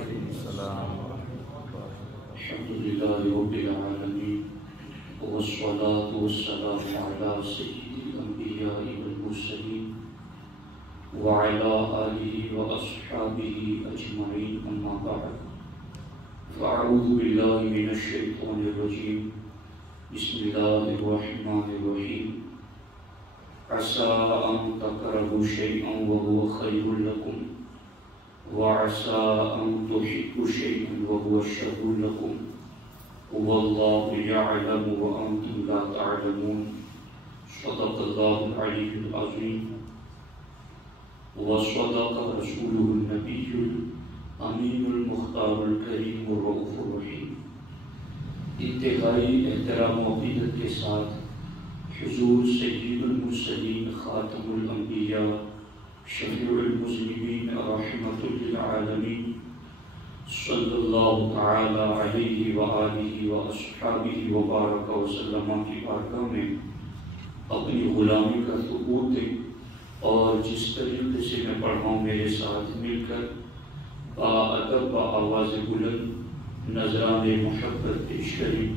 الحمد لله رب العالمين والصلاة والسلام على سيد الأنبياء والمرسلين وعلى آله وأصحابه أجمعين أما بعد فأعوذ بالله من الشيطان الرجيم بسم الله الرحمن الرحيم عسى أن تكرهوا شيئا وهو خير لكم وعسى أن تحبوا شيئا وهو شر لكم والله يعلم وأنتم لا تعلمون صدق الله العلي العظيم وصدق رسوله النبي الأمين المختار الكريم الرؤوف الرحيم. انتہائی احترام و عقیدت کے ساتھ حضور سید المرسلین خاتم الانبیاء شفیع المذنبین رحمۃ للعالمین صلی اللہ تعالی علیہ وآلہ واصحابہ وبارک وسلم کی بارگاہ میں اپنی غلامی کا ثبوت دیں اور جس طریقے سے میں پڑھا ہوں میرے ساتھ مل کر باادب بآواز بلند نذران محبت پیش کریں.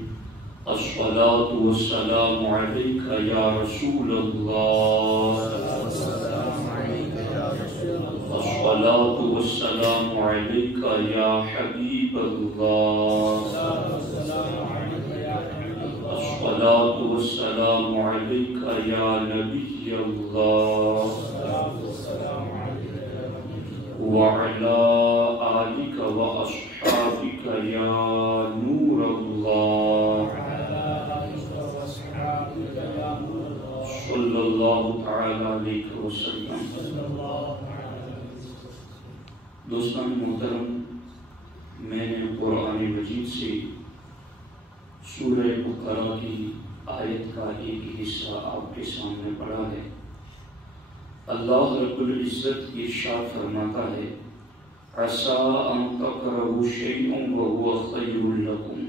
الصلاة والسلام علیک یا رسول اللہ، الصلاة والسلام علیک یا حبیب اللہ، الصلاة والسلام علیک یا نبی اللہ وعلى آلك وأصحابك يا نور الله صلى الله تعالى عليه وسلم. دوستان محترم، میں نے قرآن مجید سے سورہ بقرہ کی آیت کا ایک حصہ آپ کے سامنے پڑھا ہے. اللہ رب العزت ارشاد فرماتا ہے عسیٰ ان تکرہوا شیئا وہو خیر لکم،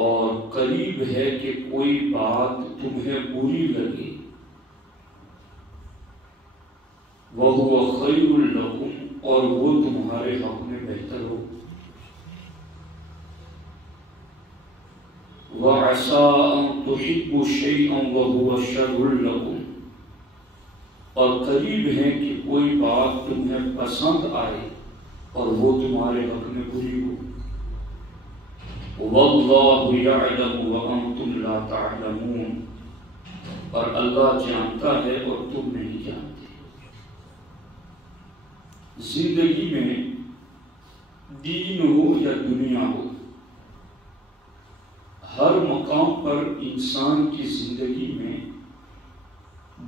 اور قریب ہے کہ کوئی بات تمہیں بری لگے، وہو خیر لکم، اور وہ تمہارے حق میں بہتر ہو. وَعَسَىٰ أَن تُحِبُّوا شَيْئًا وَهُوَ شَرٌّ لَكُمْ، اور قریب ہے کہ کوئی بات تمہیں پسند آئے اور وہ تمہارے حق میں بری ہو. وَاللَّهُ يَعْلَمُ وَأَنْتُمْ لَا تَعْلَمُونَ، اور اللہ جانتا ہے اور تم نہیں جانتے. زندگی میں دین ہو یا دنیا ہو، ہر مقام پر انسان کی زندگی میں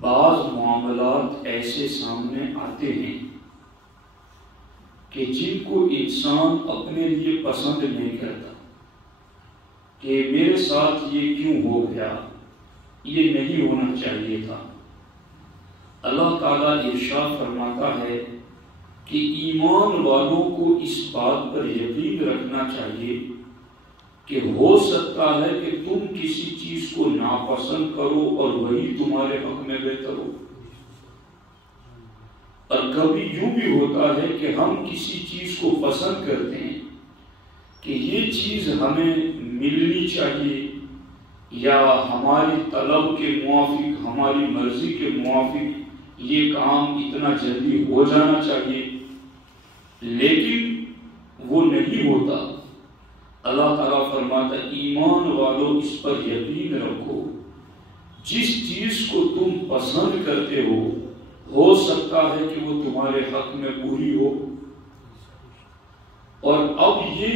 بعض معاملات ایسے سامنے آتے ہیں کہ جن کو انسان اپنے لیے پسند نہیں کرتا کہ میرے ساتھ یہ کیوں ہو گیا، یہ نہیں ہونا چاہیے تھا. اللہ تعالیٰ ارشاد فرماتا ہے کہ ایمان والوں کو اس بات پر یقین رکھنا چاہیے کہ ہو سکتا ہے کہ تم کسی چیز کو ناپسند کرو اور وہی تمہارے حق میں بہتر ہو، اور کبھی یوں بھی ہوتا ہے کہ ہم کسی چیز کو پسند کرتے ہیں کہ یہ چیز ہمیں ملنی چاہیے یا ہماری طلب کے موافق، ہماری مرضی کے موافق یہ کام اتنا جلدی ہو جانا چاہیے، لیکن وہ نہیں ہوتا. اللہ تعالیٰ فرماتا ہے ایمان والوں اس پر یقین رکھو، جس چیز کو تم پسند کرتے ہو سکتا ہے کہ وہ تمہارے حق میں بری ہو. اور اب یہ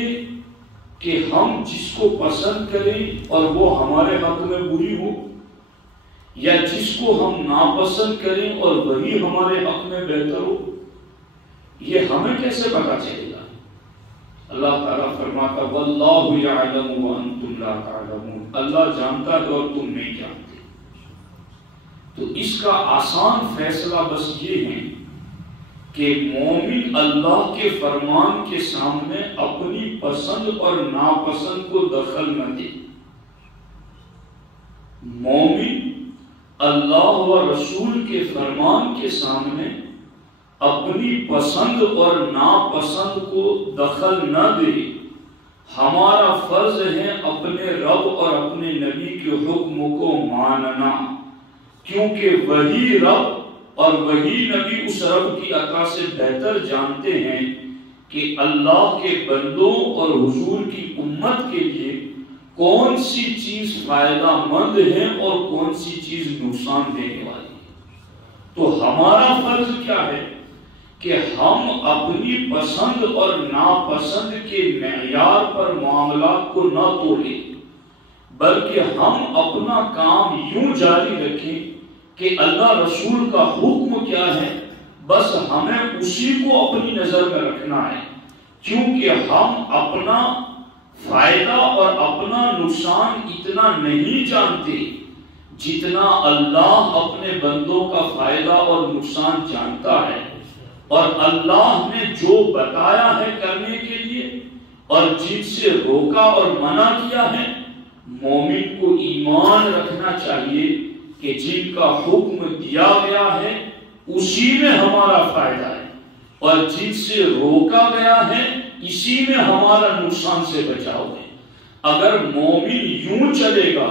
کہ ہم جس کو پسند کریں اور وہ ہمارے حق میں بری ہو، یا جس کو ہم ناپسند کریں اور وہی ہمارے حق میں بہتر ہو، یہ ہمیں کیسے پتا چلے گا؟ اللہ تعالیٰ فرماتا واللہ یعلم وانتم لا تعلمون، اللہ جانتا ہے اور تم نہیں جانتے. تو اس کا آسان فیصلہ بس یہ ہے کہ مومن اللہ کے فرمان کے سامنے اپنی پسند اور ناپسند کو دخل نہ دے. مومن اللہ و رسول کے فرمان کے سامنے اپنی پسند اور ناپسند کو دخل نہ دے۔ ہمارا فرض ہے اپنے رب اور اپنے نبی کے حکم کو ماننا، کیونکہ وہی رب اور وہی نبی اس رب کی عطا سے بہتر جانتے ہیں کہ اللہ کے بندوں اور حضور کی امت کے لیے کون سی چیز فائدہ مند ہے اور کون سی چیز نقصان دینے والی ہے۔ تو ہمارا فرض کیا ہے کہ ہم اپنی پسند اور ناپسند کے معیار پر معاملات کو نہ توڑیں، بلکہ ہم اپنا کام یوں جاری رکھیں کہ اللہ رسول کا حکم کیا ہے بس ہمیں اسی کو اپنی نظر میں رکھنا ہے، کیونکہ ہم اپنا فائدہ اور اپنا نقصان اتنا نہیں جانتے جتنا اللہ اپنے بندوں کا فائدہ اور نقصان جانتا ہے۔ اور اللہ نے جو بتایا ہے کرنے کے لیے اور جن سے روکا اور منع کیا ہے، مومن کو ایمان رکھنا چاہیے کہ جن کا حکم دیا گیا ہے اسی میں ہمارا فائدہ ہے، اور جن سے روکا گیا ہے اسی میں ہمارا نقصان سے بچاؤ ہے۔ اگر مومن یوں چلے گا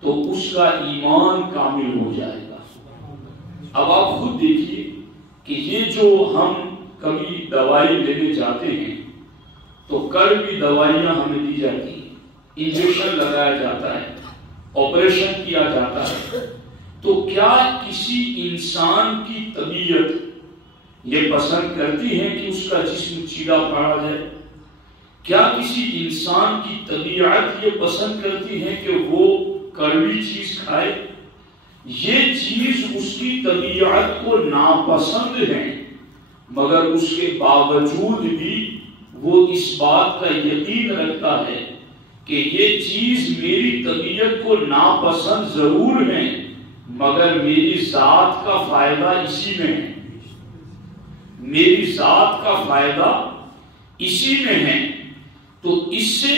تو اس کا ایمان کامل ہو جائے گا۔ اب آپ خود دیکھیے کہ یہ جو ہم کبھی دوائی لینے جاتے ہیں تو کل بھی دوائیاں ہمیں دی جاتی ہیں، انجیکشن لگایا جاتا ہے، آپریشن کیا جاتا ہے، تو کیا کسی انسان کی طبیعت یہ پسند کرتی ہے کہ اس کا جسم چیرا پھاڑا جائے؟ کیا کسی انسان کی طبیعت یہ پسند کرتی ہے کہ وہ کڑوی چیز کھائے؟ یہ چیز اس کی طبیعت کو ناپسند ہے، مگر اس کے باوجود بھی وہ اس بات کا یقین رکھتا ہے کہ یہ چیز میری طبیعت کو ناپسند ضرور ہے مگر میری ذات کا فائدہ اسی میں ہے، میری ذات کا فائدہ اسی میں ہے۔ تو اس سے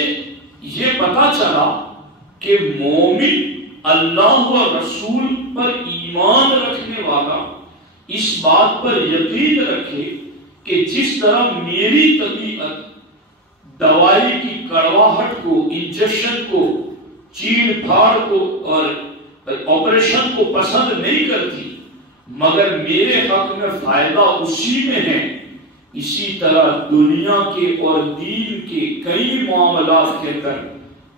یہ پتا چلا کہ مومن اللہ و رسول پر ایمان رکھنے والا اس بات پر یقین رکھے کہ جس طرح میری طبیعت دوائی کی کڑواہٹ کو، انجیکشن کو، چیڑ پھاڑ کو اور آپریشن کو پسند نہیں کرتی مگر میرے حق میں فائدہ اسی میں ہے، اسی طرح دنیا کے اور دین کے کئی معاملات کے اندر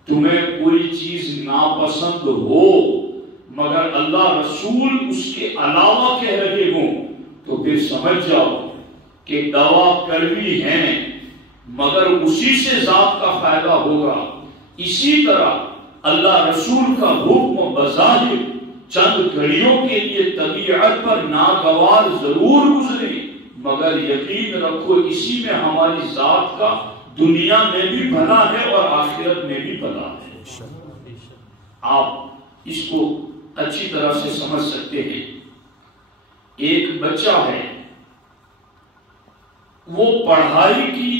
تمہیں کوئی چیز ناپسند ہو مگر اللہ رسول اس کے علاوہ کہہ رہے ہوں تو پھر سمجھ جاؤ کہ دوا کڑوی ہے مگر اسی سے ذات کا فائدہ ہوگا۔ اسی طرح اللہ رسول کا حکم بظاہر چند گھڑیوں کے لیے طبیعت پر ناگوار ضرور گزرے مگر یقین رکھو اسی میں ہماری ذات کا دنیا میں بھی بھلا ہے اور آخرت میں بھی بھلا ہے۔ آپ اس کو اچھی طرح سے سمجھ سکتے ہیں۔ ایک بچہ ہے، وہ پڑھائی کی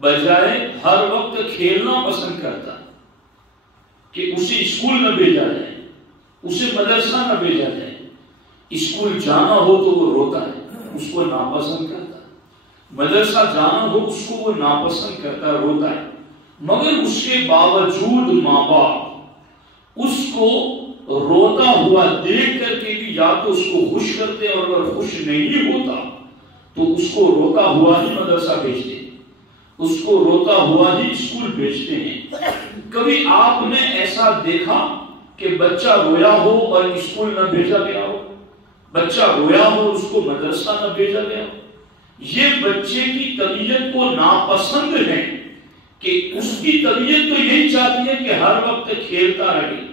بجائے ہر وقت کھیلنا پسند کرتا ہے کہ اسے اسکول نہ بھیجا جائے، اسے مدرسہ نہ بھیجا جائے، اسکول جانا ہو تو وہ روتا ہے، اس کو ناپسند کرتا ہے، مدرسہ جانا ہو اس کو وہ ناپسند کرتا ہے، روتا ہے، مگر اس کے باوجود ماں باپ اس کو روتا ہوا دیکھ کر کے بھی یا تو اس کو خوش کرتے اور اگر خوش نہیں ہوتا تو اس کو روتا ہوا ہی مدرسہ بھیجتے ہیں، اس کو روتا ہوا ہی اسکول بھیجتے ہیں۔ کبھی آپ نے ایسا دیکھا کہ بچہ رویا ہو اور اسکول نہ بھیجا گیا ہو، بچہ رویا ہو اس کو مدرسہ نہ بھیجا گیا ہو؟ یہ بچے کی طبیعت کو ناپسند ہے کہ اس کی طبیعت تو یہی چاہتی ہے کہ ہر وقت کھیلتا رہے،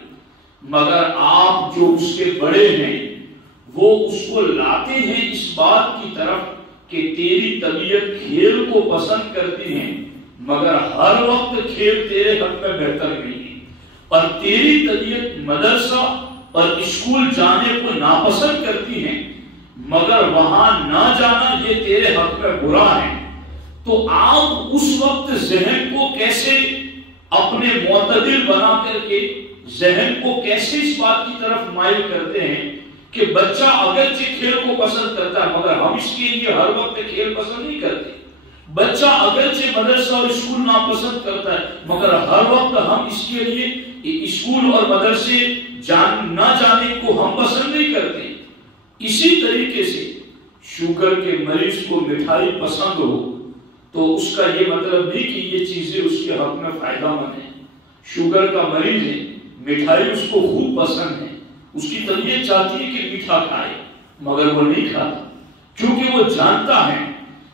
مگر آپ جو اس کے بڑے ہیں وہ اس کو لاتے ہیں اس بات کی طرف کہ تیری طبیعت کھیل کو پسند کرتی ہے مگر ہر وقت کھیل تیرے حق میں بہتر نہیں ہے، اور تیری طبیعت مدرسہ اور اسکول جانے کو ناپسند کرتی ہے مگر وہاں نہ جانا یہ تیرے حق میں برا ہے۔ تو آپ اس وقت ذہن کو کیسے اپنے معتدل بنا کر کے ذہن کو کیسے اس بات کی طرف مائل کرتے ہیں کہ بچہ اگرچہ کھیل کو پسند کرتا ہے مگر ہم اس کے لیے ہر وقت کھیل پسند نہیں کرتے. بچہ اگرچہ مدرسہ اور اسکول ناپسند کرتا ہے مگر ہر وقت ہم اس کے لیے اسکول اور مدرسے نہ جانے کو ہم پسند نہیں کرتے. اسی طریقے سے شوگر کے مریض کو مٹھائی پسند ہو تو اس کا یہ مطلب نہیں کہ یہ چیزیں اس کے حق میں فائدہ مند ہیں. شوگر کا مریض ہے، مٹھائی اس کو خوب پسند ہے، اس کی طبیعت چاہتی ہے کہ میٹھا کھائے مگر وہ نہیں کھاتا کیونکہ وہ جانتا ہے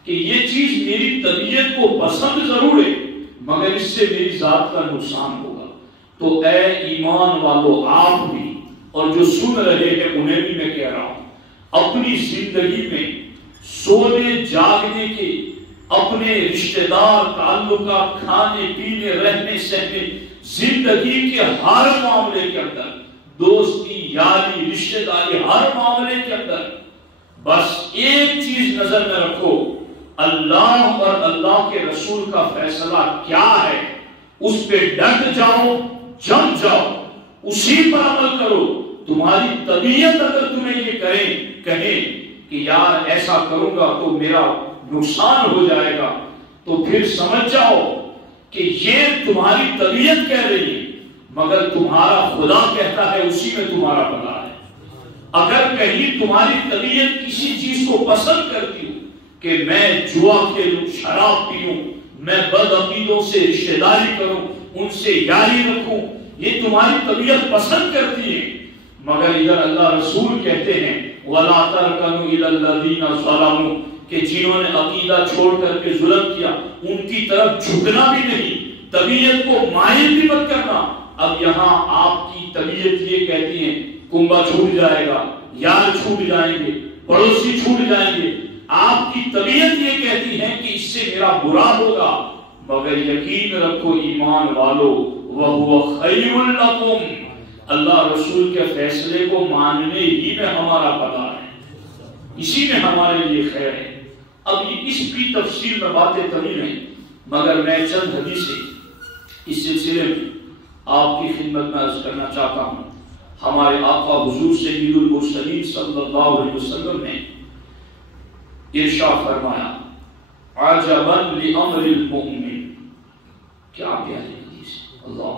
کہ یہ چیز میری طبیعت کو پسند ضرور ہے مگر اس سے میری ذات کا نقصان ہوگا. تو اے ایمان والو، آپ بھی اور جو سن رہے ہیں انہیں بھی میں کہہ رہا ہوں، اپنی زندگی میں سونے جاگنے کے، اپنے رشتہ دار تعلقات، کھانے پینے، رہنے سہنے، زندگی کے ہر معاملے کے اندر، دوستی یاری رشتہ داری ہر معاملے کے اندر بس ایک چیز نظر میں رکھو، اللہ اور اللہ کے رسول کا فیصلہ کیا ہے اس پہ ڈٹ جاؤ، جم جاؤ، اسی پر عمل کرو. تمہاری طبیعت اگر تمہیں یہ کہے کہ یار ایسا کروں گا تو میرا نقصان ہو جائے گا تو پھر سمجھ جاؤ کہ یہ تمہاری طبیعت کہہ رہی ہے مگر تمہارا خدا کہتا ہے اسی میں تمہارا بھلا ہے. اگر کہیں تمہاری طبیعت کسی چیز کو پسند کرتی ہو کہ میں جوا کھیلوں، شراب پیوں، میں بد عقیدوں سے رشتہ داری کروں، ان سے یاری رکھوں، یہ تمہاری طبیعت پسند کرتی ہے مگر ادھر اللہ رسول کہتے ہیں وَلَا تَرْكَنُوا إِلَى الَّذِينَ ظَلَمُوا کہ جنہوں نے عقیدہ چھوڑ کر کے ظلم کیا ان کی طرف جھکنا بھی نہیں، طبیعت کو مائل بھی مت کرنا. اب یہاں آپ کی طبیعت یہ کہتی ہے کنبا چھوٹ جائے گا، یار چھوٹ جائیں گے، پڑوسی چھوٹ جائیں گے، آپ کی طبیعت یہ کہتی ہے کہ اس سے میرا برا ہوگا مگر یقین رکھو ایمان والو وَهُوَ خَيْرٌ لَكُمْ، اللہ رسول کے فیصلے کو ماننے ہی میں ہمارا بھلا ہے، اسی میں ہمارے لیے خیر ہے. اب اس کی تفصیل میں باتیں طویل ہیں مگر میں چند حدیثیں اس سلسلے میں آپ کی خدمت میں عرض کرنا چاہتا ہوں. ہمارے آقا حضور سید المرسلین صلی اللہ علیہ وسلم نے ارشاد فرمایا عجبا لامر المؤمن، کیا پیاری حدیث. اللہ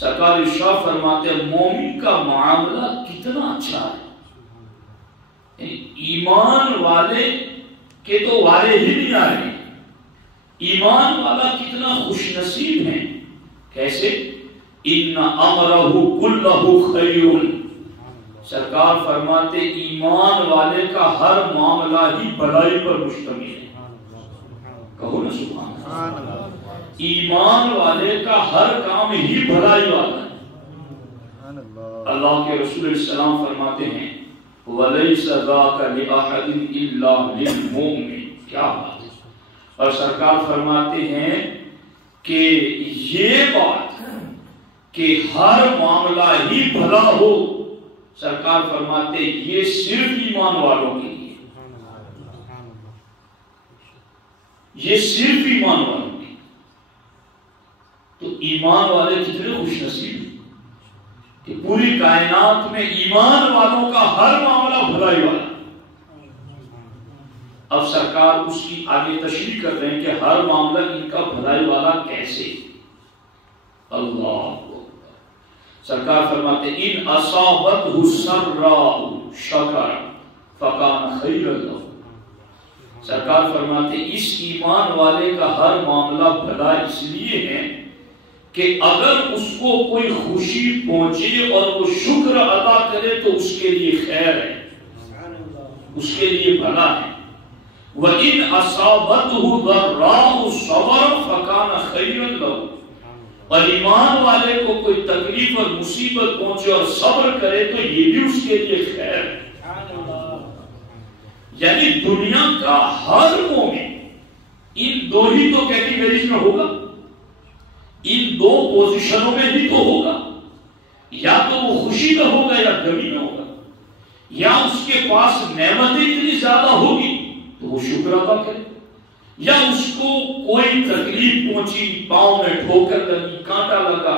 سرکار ارشاد فرماتے ہیں مومن کا معاملہ کتنا اچھا ہے. ایمان والے کے تو وارے ہی نہیں آ رہے، ایمان والا کتنا خوش نصیب ہے. کیسے؟ ان امرہ کلہ خیر، سرکار فرماتے ایمان والے کا ہر معاملہ ہی بھلائی پر مشتمل ہے. کہو نا سبحان اللہ. ایمان والے کا ہر کام ہی بھلائی والا ہے. اللہ کے رسول السلام فرماتے ہیں وَلَيْسَ ذَاكَ لِأَحَدٍ إِلَّا لِلْمُؤْمِنِ، کیا بات ہے. اور سرکار فرماتے ہیں کہ یہ بات کہ ہر معاملہ ہی بھلا ہو، سرکار فرماتے یہ صرف ایمان والوں کے لیے، یہ صرف ایمان والوں کے لیے. تو ایمان والے کتنے خوش نصیب ہیں کہ پوری کائنات میں ایمان والوں کا ہر معاملہ بھلائی والا. اب سرکار اس کی آگے تشریح کر رہے ہیں کہ ہر معاملہ ان کا بھلائی والا کیسے. اللہ سرکار فرماتے ان اصابتہ سراء شکر فکان خیرا لہ. سرکار فرماتے اس ایمان والے کا ہر معاملہ بھلا اس لیے ہے کہ اگر اس کو کوئی خوشی پہنچے اور وہ شکر ادا کرے تو اس کے لیے خیر ہے، اس کے لیے بھلا ہے. وَإِنْ أَصَابَتْهُ ضَرَّاءُ صَبَرَ فَكَانَ خَيْرًا لَهُ. اور ایمان والے کو کوئی تکلیف اور مصیبت پہنچے اور صبر کرے تو یہ بھی اس کے لیے خیر ہے. یعنی دنیا کا ہر مومن ان دو ہی تو کیٹیگریز میں ہوگا، ان دو پوزیشنوں میں ہی تو ہوگا. یا تو وہ خوشی میں ہوگا یا غمی میں ہوگا. یا اس کے پاس نعمتیں اتنی زیادہ ہوگی تو وہ شکر ادا کرے، یا اس کو کوئی تکلیف پہنچی، پاؤں میں ٹھوکر لگی، کانٹا لگا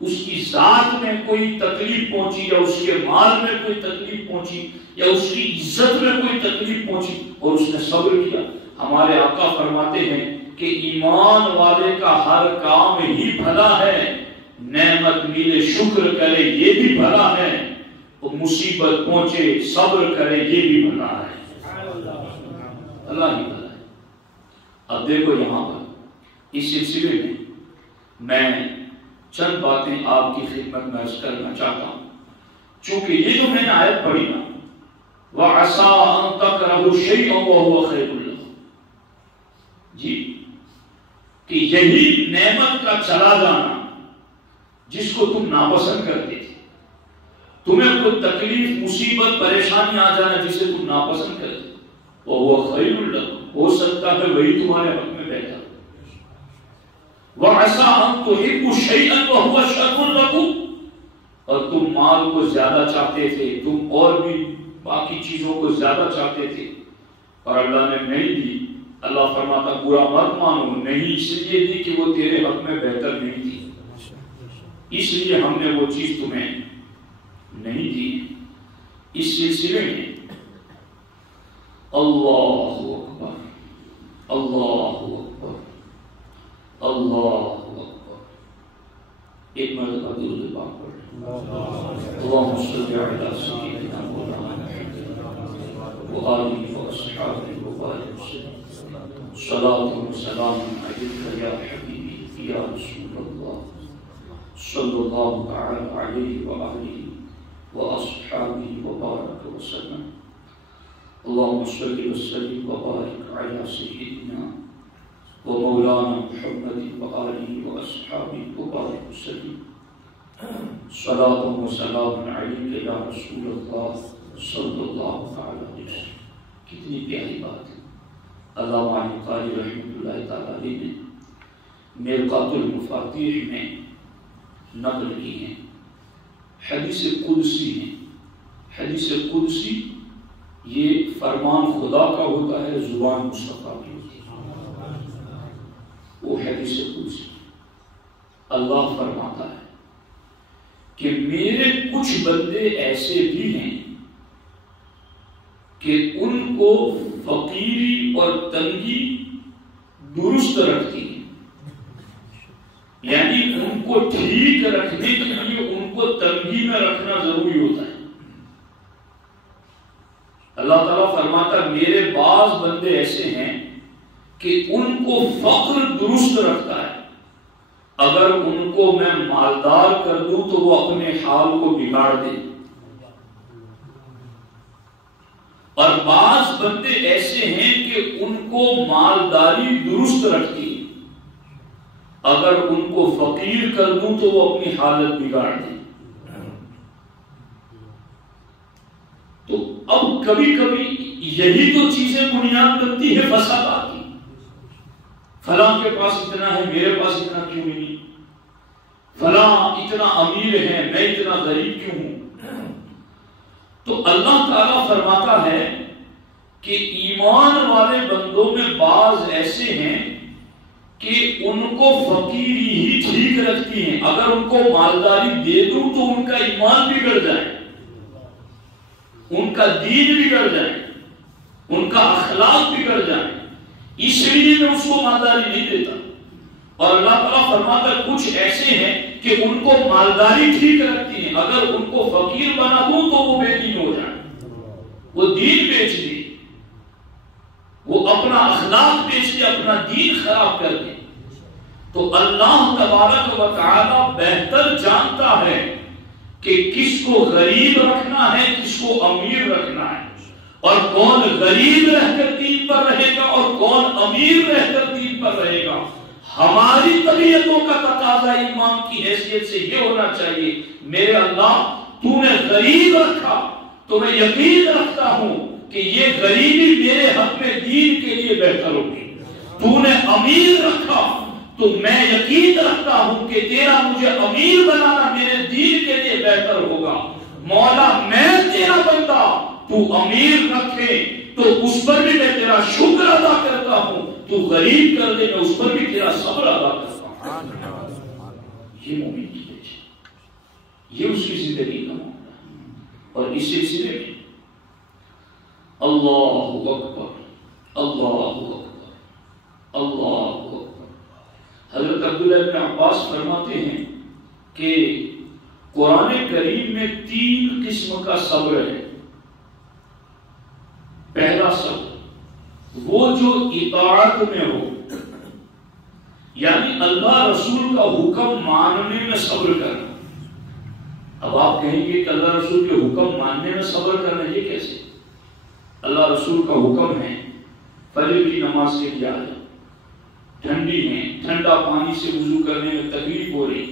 اس کی ذات میں کوئی تکلیف پہنچی یا اس کے مال میں کوئی تکلیف پہنچی یا اس کی عزت میں کوئی تکلیف پہنچی اور اس نے صبر کیا. ہمارے آقا فرماتے ہیں کہ ایمان والے کا ہر کام ہی بھلا ہے، نعمت ملے شکر کرے یہ بھی بھلا ہے، اور مصیبت پہنچے صبر کرے یہ بھی بھلا ہے. اللہ ہی بھلا ہے. اب دیکھو یہاں پر اس سلسلے میں میں چند باتیں آپ کی خدمت میں عرض کرنا چاہتا ہوں. چونکہ یہ جو میں نے آیت پڑھی نا وَعَسَىٰ أَن تَكْرَهُ شَيْئًا وَهُوَ خَيْرٌ لَكُمْ، جی کہ یہی نعمت کا چلا جانا جس کو تم ناپسند کرتے تھے، تمہیں کوئی تکلیف مصیبت پریشانی آ جانا جسے تم ناپسند کرتے، وَهُوَ خَيْرٌ لَكُمْ، ہو سکتا ہے وہی تمہارے حق میں بہتر. وَعَسَىٰ أَن تُحِبُّوا شَيْئًا وَهُوَ شَرٌّ لَكُمْ، اور تم مال کو زیادہ چاہتے تھے، تم اور بھی باقی چیزوں کو زیادہ چاہتے تھے اور اللہ نے نہیں دی. اللہ فرماتا برا مت مانو، نہیں اس لیے دی کہ وہ تیرے حق میں بہتر نہیں تھی، اس لیے ہم نے وہ چیز تمہیں نہیں دی. اس سلسلے میں اللہ اکبر اللہ اکبر اللہ اکبر ایک مرتبہ درود پاک پڑھ اللهم صل على سيدنا مولانا وآله وأصحابه وبارك وسلم صلاة وسلام عليك يا حبيبي يا رسول الله صلى الله تعالى عليه وآله وأصحابه وبارك وسلم. اللهم صل وسلم وبارك على سيدنا ومولانا محمد وآله وأصحابه وبارك وسلم. صلاة وسلام عليك يا رسول الله صلی اللہ علیہ وسلم. کتنی پیاری بات ہے. علامہ علی قاری رحمۃ اللہ تعالی علیہ نے مرقات المفاتیح میں نقل کی ہیں، حدیث قدسی ہیں. حدیث قدسی یہ فرمان خدا کا ہوتا ہے، زبان مصطفیٰ کی ہوتی ہے. وہ حدیث قدسی اللہ فرماتا ہے کہ میرے کچھ بندے ایسے بھی ہیں کہ ان کو فقیری اور تنگی درست رکھتی ہے، یعنی ان کو ٹھیک رکھنے کے لیے ان کو تنگی میں رکھنا ضروری ہوتا ہے. اللہ تعالیٰ فرماتا میرے بعض بندے ایسے ہیں کہ ان کو فقر درست رکھتا ہے، اگر ان کو میں مالدار کر دوں تو وہ اپنے حال کو بگاڑ دیں. اور بعض بندے ایسے ہیں کہ ان کو مالداری درست رکھتی ہے، اگر ان کو فقیر کر دوں تو وہ اپنی حالت بگاڑ دیں. تو اب کبھی کبھی یہی تو چیزیں بنیاد بنتی ہے فسادات کی. فلاں کے پاس اتنا ہے میرے پاس اتنا کیوں نہیں، فلاں اتنا امیر ہے میں اتنا غریب کیوں ہوں. تو اللہ تعالیٰ فرماتا ہے کہ ایمان والے بندوں میں بعض ایسے ہیں کہ ان کو فقیری ہی ٹھیک رکھتی ہیں، اگر ان کو مالداری دے دوں تو ان کا ایمان بگڑ جائے، ان کا دین بگڑ جائے، ان کا اخلاق بگڑ جائے، اس لیے میں اس کو مالداری نہیں دیتا. اور اللہ تعالیٰ فرماتا ہے کچھ ایسے ہیں کہ ان کو مالداری ٹھیک رکھتی ہیں، اگر ان کو فقیر بنا دوں تو وہ بے دین ہو جائے، وہ دین بیچ دے، وہ اپنا اخلاق بیچ دے، اپنا دین خراب کر دے. تو اللہ تبارک و تعالی بہتر جانتا ہے کہ کس کو غریب رکھنا ہے کس کو امیر رکھنا ہے، اور کون غریب رہ کر دین پر رہے گا اور کون امیر رہ کر دین پر رہے گا. ہماری طبیعتوں کا تقاضا ایمان کی حیثیت سے یہ ہونا چاہیے میرے اللہ تو نے غریب رکھا تو میں یقین رکھتا ہوں کہ یہ غریبی میرے حق میں دین کے لیے بہتر ہوگی. تو نے امیر رکھا تو میں یقین رکھتا ہوں کہ تیرا مجھے امیر بنانا میرے دین کے لیے بہتر ہوگا. مولا میں تیرا بندہ تو امیر رکھے تو اس پر بھی میں تیرا شکر ادا کرتا ہوں، تو غریب کر دے میں اس پر بھی تیرا صبر ادا کرتا ہوں. یہ مومن کی بیچ یہ اس کی زندگی کا معاملہ ہے۔ اور اس سلسلے میں اللہ اکبر اللہ اکبر اللہ اکبر، حضرت عبداللہ بن عباس فرماتے ہیں کہ قرآن کریم میں 3 قسم کا صبر ہے۔ پہلا صبر وہ جو اطاعت میں ہو، یعنی اللہ رسول کا حکم ماننے میں صبر کرنا۔ اب آپ کہیں گے کہ اللہ رسول کے حکم ماننے میں صبر کرنا یہ کیسے؟ اللہ رسول کا حکم ہے فجر کی نماز کے لیے آ جاؤ، ٹھنڈی میں ٹھنڈا پانی سے وضو کرنے میں تکلیف ہو رہی،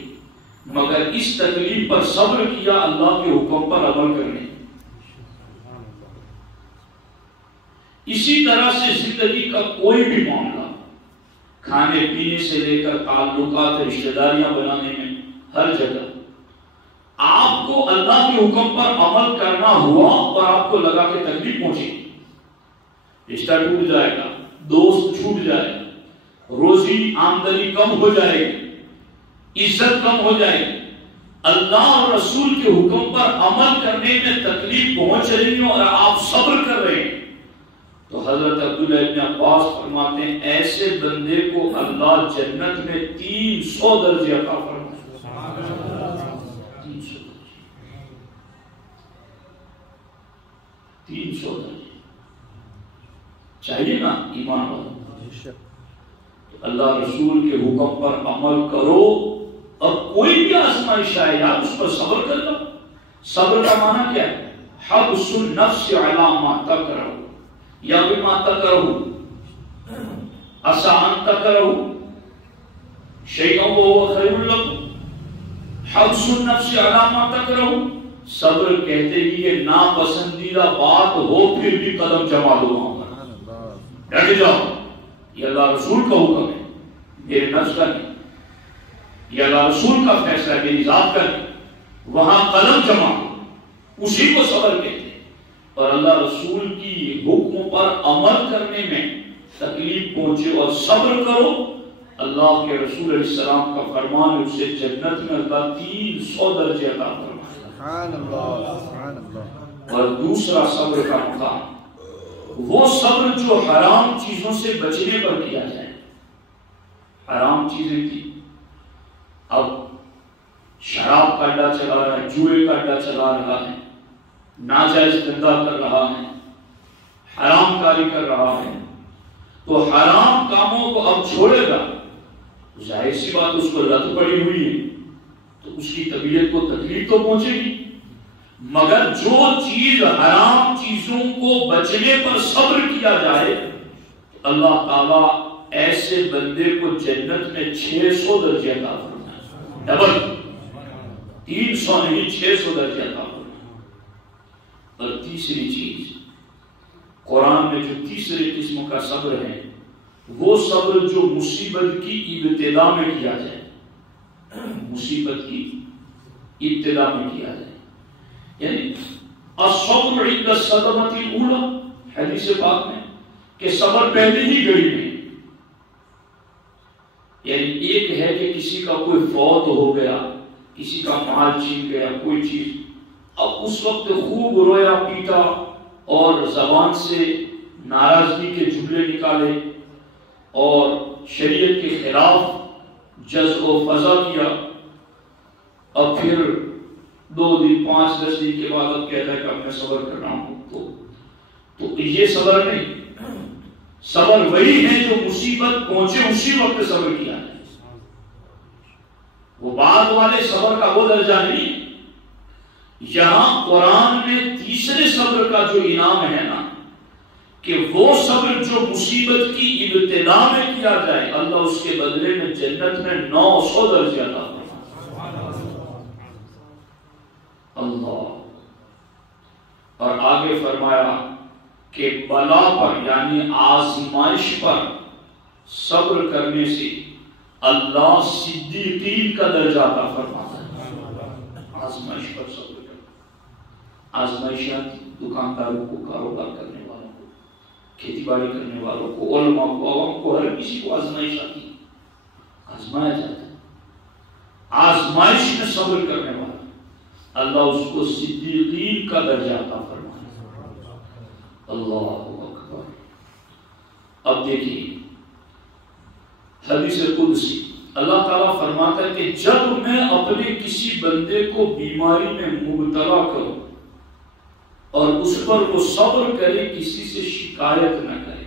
مگر اس تکلیف پر صبر کیا اللہ کے حکم پر عمل کرنے۔ اسی طرح سے زندگی کا کوئی بھی معاملہ، کھانے پینے سے لے کر تعلقات رشتہ داریاں بنانے میں، ہر جگہ آپ کو اللہ کے حکم پر عمل کرنا ہوا اور آپ کو لگا کہ تکلیف پہنچی، رشتہ ٹوٹ جائے گا، دوست چھوٹ جائے گا، روزی آمدنی کم ہو جائے گی، عزت کم ہو جائے گی، اللہ اور رسول کے حکم پر عمل کرنے میں تکلیف پہنچ رہی ہے اور آپ صبر کر رہے ہیں، تو حضرت عبداللہ ابن عباس فرماتے ہیں ایسے بندے کو اللہ جنت میں 300 درجے عطا فرمائے۔ 300 درجے چاہیے نا ایمان والوں، اللہ رسول کے حکم پر عمل کرو، اور کوئی بھی آزمائش آئے یا اس پر صبر کر لو۔ صبر کا معنی کیا ہے؟ حبس النفس علی ما تکرہ یا بما تکرہ، عسى ان تکرہ شیئا وهو خیر لکم، حبس النفس علی ما تکرہ، صبر کہتے ہیں یہ ناپسندیدہ بات ہو پھر بھی قدم جما دو وہاں پر، ڈٹ جاؤ، یہ اللہ رسول کا حکم ہے، میرے نفس کا نہیں، یہ اللہ رسول کا فیصلہ ہے، میری ذات کا نہیں، وہاں قدم جما دو، اسی کو صبر کہتے ہیں۔ اور اللہ رسول کی حکم پر عمل کرنے میں تکلیف پہنچے اور صبر کرو، اللہ کے رسول علیہ السلام کا فرمان ہے اسے جنت میں اللہ 300 درجے عطا فرمائے۔ سبحان اللہ سبحان اللہ۔ اور دوسرا صبر کا مقام وہ صبر جو حرام چیزوں سے بچنے پر کیا جائے۔ حرام چیزیں کی، اب شراب کا اڈا چلا رہا ہے، جوئے کا اڈا چلا رہا ہے، ناجائز دھندا کر رہا ہے، حرام کاری کر رہا ہے، تو حرام کاموں کو اب چھوڑے گا، ظاہر سی بات اس کو لت پڑی ہوئی ہے تو اس کی طبیعت کو تکلیف تو پہنچے گی، مگر جو چیز حرام چیزوں کو بچنے پر صبر کیا جائے اللہ تعالیٰ ایسے بندے کو جنت میں 600 درجے عطا فرمائے، ڈبل، 300 نہیں 600 درجے عطا فرمائے۔ اور تیسری چیز قرآن میں جو تیسرے قسم کا صبر ہے وہ صبر جو مصیبت کی ابتدا میں کیا جائے، مصیبت کی ابتدا میں کیا جائے، یعنی الصبر عند الصدمۃ الاولی، حدیث پاک میں کہ صبر پہلے ہی گھڑی میں، یعنی ایک ہے کہ کسی کا کوئی فوت ہو گیا، کسی کا مال چھین گیا، کوئی چیز، اب اس وقت خوب رویا پیٹا اور زبان سے ناراضگی کے جملے نکالے اور شریعت کے خلاف جذب و فضا کیا، اب پھر 2 دن 5-10 دن کے بعد اب کہتا ہے کہ اب میں صبر کر رہا ہوں، تو یہ صبر نہیں، صبر وہی ہے جو مصیبت پہنچے اسی وقت صبر کیا ہے، وہ بعد والے صبر کا وہ درجہ نہیں۔ یہاں قرآن میں تیسرے صبر کا جو انعام ہے نا کہ وہ صبر جو مصیبت کی ابتدا میں کیا جائے اللہ اس کے بدلے میں جنت میں 900 درجے عطا فرمائے۔ اللہ، اور آگے فرمایا کہ بلا پر یعنی آزمائش پر صبر کرنے سے اللہ صدیقین کا درجہ عطا فرماتا ہے۔ آزمائش پر صبر، آزمائشات دکانداروں کو، کاروبار کرنے والوں کو، کھیتی باڑی کرنے والوں کو، علماء کو، عوام کو، ہر کسی کو آزمائش آتی ہے، آزمایا جاتا ہے۔ آزمائش میں صبر کرنے والا اللہ اس کو صدیقین کا درجہ عطا فرمائے۔ اللہ اکبر۔ اب دیکھیے حدیث قدسی، اللہ تعالیٰ فرماتا ہے کہ جب میں اپنے کسی بندے کو بیماری میں مبتلا کروں اور اس پر وہ صبر کرے، کسی سے شکایت نہ کرے۔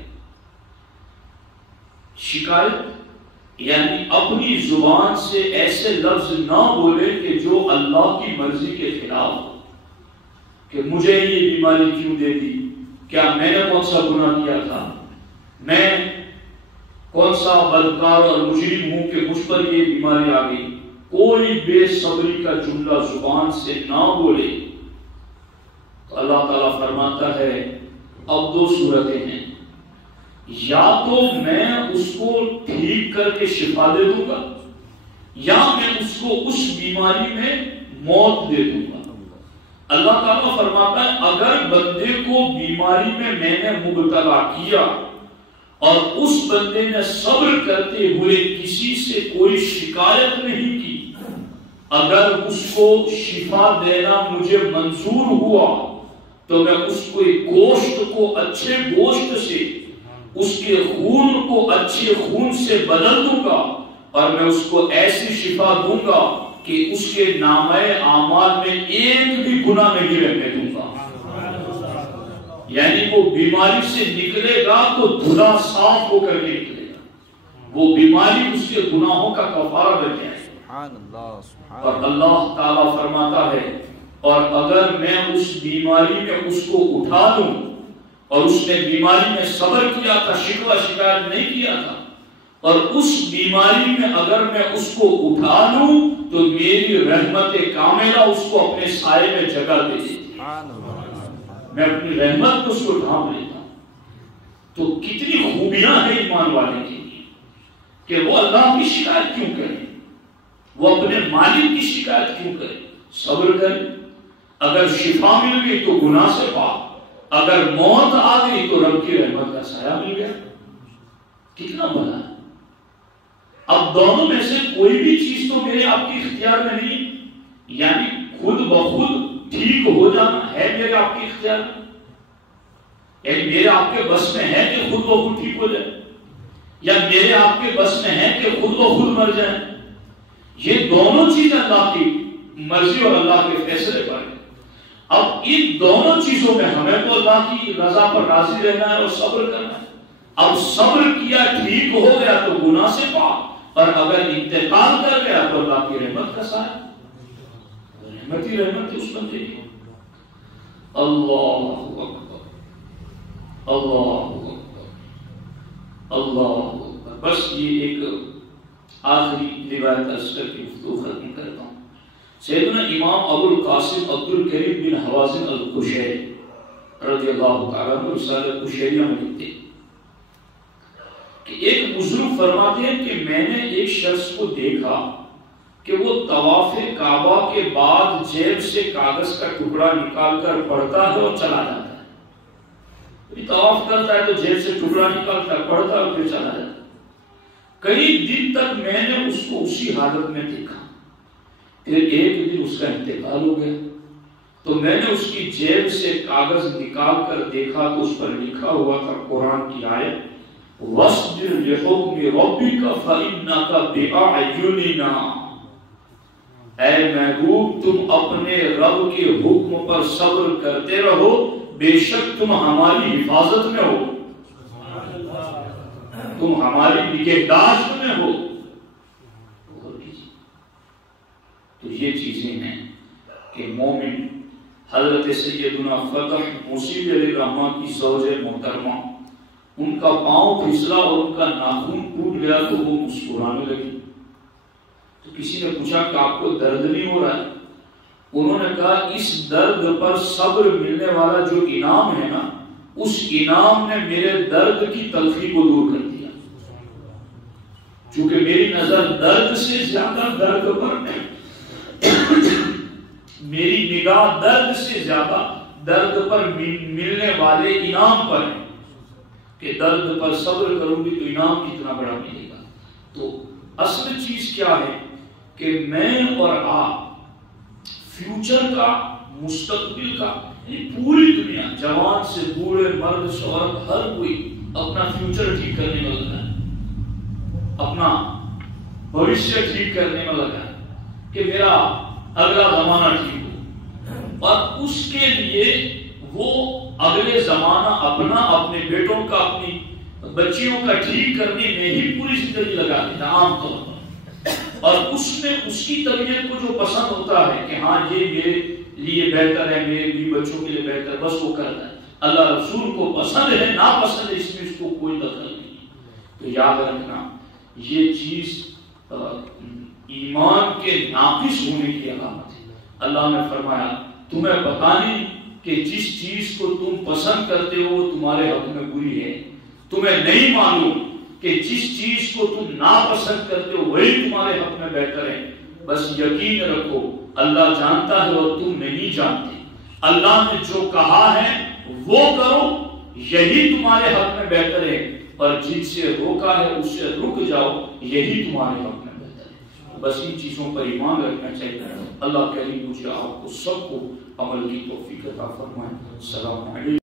شکایت یعنی اپنی زبان سے ایسے لفظ نہ بولے کہ جو اللہ کی مرضی کے خلاف ہو، کہ مجھے یہ بیماری کیوں دے دی، کیا میں نے کون سا گناہ کیا تھا، میں کون سا بدکار اور مجرم ہوں کہ مجھ پر یہ بیماری آ گئی۔ کوئی بے صبری کا جملہ زبان سے نہ بولے تو اللہ تعالیٰ فرماتا ہے اب دو صورتیں ہیں، یا تو میں اس کو ٹھیک کر کے شفا دے دوں گا، یا میں اس کو اس بیماری میں موت دے دوں گا۔ اللہ تعالیٰ فرماتا ہے اگر بندے کو بیماری میں نے مبتلا کیا اور اس بندے نے صبر کرتے ہوئے کسی سے کوئی شکایت نہیں کی، اگر اس کو شفا دینا مجھے منظور ہوا تو میں اس کو گوشت کو اچھے گوشت سے، اس کے خون کو اچھے خون سے بدل دوں گا، اور میں اس کو ایسی شفا دوں گا کہ اس کے نامہ اعمال میں ایک بھی گناہ نہیں رہنے دوں گا۔ یعنی وہ بیماری سے نکلے گا تو دھلا صاف ہو کر کے نکلے گا، وہ بیماری اس کے گناہوں کا کفارہ بن جائے گا۔ اور اللہ تعالیٰ فرماتا ہے اور اگر میں اس بیماری میں اس کو اٹھا لوں، اور اس نے بیماری میں صبر کیا تھا، شکوہ شکایت نہیں کیا تھا، اور اس بیماری میں اگر میں اس کو اٹھا لوں تو میری رحمت کاملہ اس کو اپنے سائے میں جگہ دے دیتی ہے، میں اپنی رحمت کو اس کو ڈھانپ لیتا ہوں۔ تو کتنی خوبیاں ہیں ایمان والے کے لیے کہ وہ اللہ کی شکایت کیوں کرے، وہ اپنے مالک کی شکایت کیوں کرے، صبر کرے۔ اگر شفا مل گئی تو گناہ سے پاک، اگر موت آ گئی تو رب کی رحمت کا سایہ مل گیا۔ کتنا بڑا ہے۔ اب دونوں میں سے کوئی بھی چیز تو میرے آپ کی اختیار میں نہیں، یعنی خود بخود ٹھیک ہو جانا ہے میرے آپ کی اختیار میں، یعنی میرے آپ کے بس میں ہے کہ خود بخود ٹھیک ہو جائے، یا میرے آپ کے بس میں ہے کہ خود بخود مر جائے۔ یہ دونوں چیزیں اللہ کی مرضی اور اللہ کے فیصلے پر ہے۔ اب ان دونوں چیزوں میں ہمیں تو اللہ کی رضا پر راضی رہنا ہے اور صبر کرنا ہے۔ اب صبر کیا، ٹھیک ہو گیا تو گناہ سے پاک، اور اگر انتقال کر گیا تو اللہ کی رحمت کا سایہ، رحمت ہی رحمت اس بندے کی۔ اللہ اکبر، اللہ اکبر، اللہ اکبر۔ بس یہ ایک آخری روایت عرض کر کے گفتگو ختم کرتا ہوں۔ سیدنا امام ابو القاسم عبد الکریم بن حوازن القشیری رضی اللہ تعالیٰ عنہ رسالہ قشیریہ میں لکھتے ہیں کہ ایک بزرگ فرماتے ہیں کہ میں نے ایک شخص کو دیکھا کہ وہ طواف کعبہ کے بعد جیب سے کاغذ کا ٹکڑا نکال کر پڑھتا ہے اور چلا جاتا ہے۔ طواف کرتا ہے تو جیب سے ٹکڑا نکالتا ہے، پڑھتا ہے اور پھر چلا جاتا ہے۔ کئی دن تک میں نے اس کو اسی حالت میں دیکھا۔ پھر ایک دن اس کا انتقال ہو گیا تو میں نے اس کی جیب سے کاغذ نکال کر دیکھا تو اس پر لکھا ہوا تھا قرآن کی آیت وَاصْبِرْ لِحُکْمِ رَبِّكَ فَإِنَّكَ بِأَعْیُنِنَا، اے محبوب تم اپنے رب کے حکم پر صبر کرتے رہو، بے شک تم ہماری حفاظت میں ہو، تم ہماری نگہداشت میں ہو۔ تو یہ چیزیں ہیں کہ مومن حضرت سیدنا فتح موسیٰ علیہ الرحمہ کی زوجہ محترمہ، ان کا پاؤں پھسلا اور ان کا ناخن ٹوٹ گیا تو وہ مسکرانے لگی۔ تو کسی نے پوچھا کہ آپ کو درد نہیں ہو رہا ہے؟ انہوں نے کہا اس درد پر صبر ملنے والا جو انعام ہے نا، اس انعام نے میرے درد کی تلخی کو دور کر دیا۔ چونکہ میری نظر درد سے زیادہ درد پر، میری نگاہ درد سے زیادہ درد پر ملنے والے انعام پر ہے کہ درد پر صبر کروں گی تو انعام کتنا بڑا ملے گا۔ تو اصل چیز کیا ہے کہ میں اور آپ فیوچر کا، مستقبل کا، یعنی پوری دنیا، جوان سے بوڑھے، مرد سے عورت، ہر کوئی اپنا فیوچر ٹھیک کرنے میں لگا ہے، اپنا بھوشیہ ٹھیک کرنے میں لگا ہے کہ میرا اگلا زمانہ ٹھیک ہو، اور اس کے لیے وہ اگلے زمانہ اپنا، اپنے بیٹوں کا، اپنی بچیوں کا ٹھیک کرنے میں ہی پوری زندگی لگا دیتا عام طور پر، اور اس میں اس کی طبیعت کو جو پسند ہوتا ہے کہ ہاں یہ میرے لیے بہتر ہے، میرے بھی بچوں کے لیے بہتر، بس وہ کرتا ہے۔ اللہ رسول کو پسند ہے، ناپسند ہے، اس میں اس کو کوئی دخل نہیں۔ تو یاد رکھنا یہ چیز ایمان کے ناقص ہونے کی علامت ہے۔ اللہ نے فرمایا تمہیں پتہ نہیں کہ جس چیز کو تم پسند کرتے ہو وہ تمہارے حق میں بری ہے، تمہیں نہیں معلوم کہ جس چیز کو تم ناپسند کرتے ہو وہی تمہارے حق میں بہتر ہے۔ بس یقین رکھو اللہ جانتا ہے اور تم نہیں جانتے۔ اللہ نے جو کہا ہے وہ کرو، یہی تمہارے حق میں بہتر ہے، اور جن سے روکا ہے اس سے رک جاؤ، یہی تمہارے حق میں بہتر ہے۔ بس ان چیزوں پر ایمان رکھنا چاہیے۔ اللہ کریم مجھے آپ کو سب کو عمل کی توفیق عطا فرمائے۔ السلام علیکم۔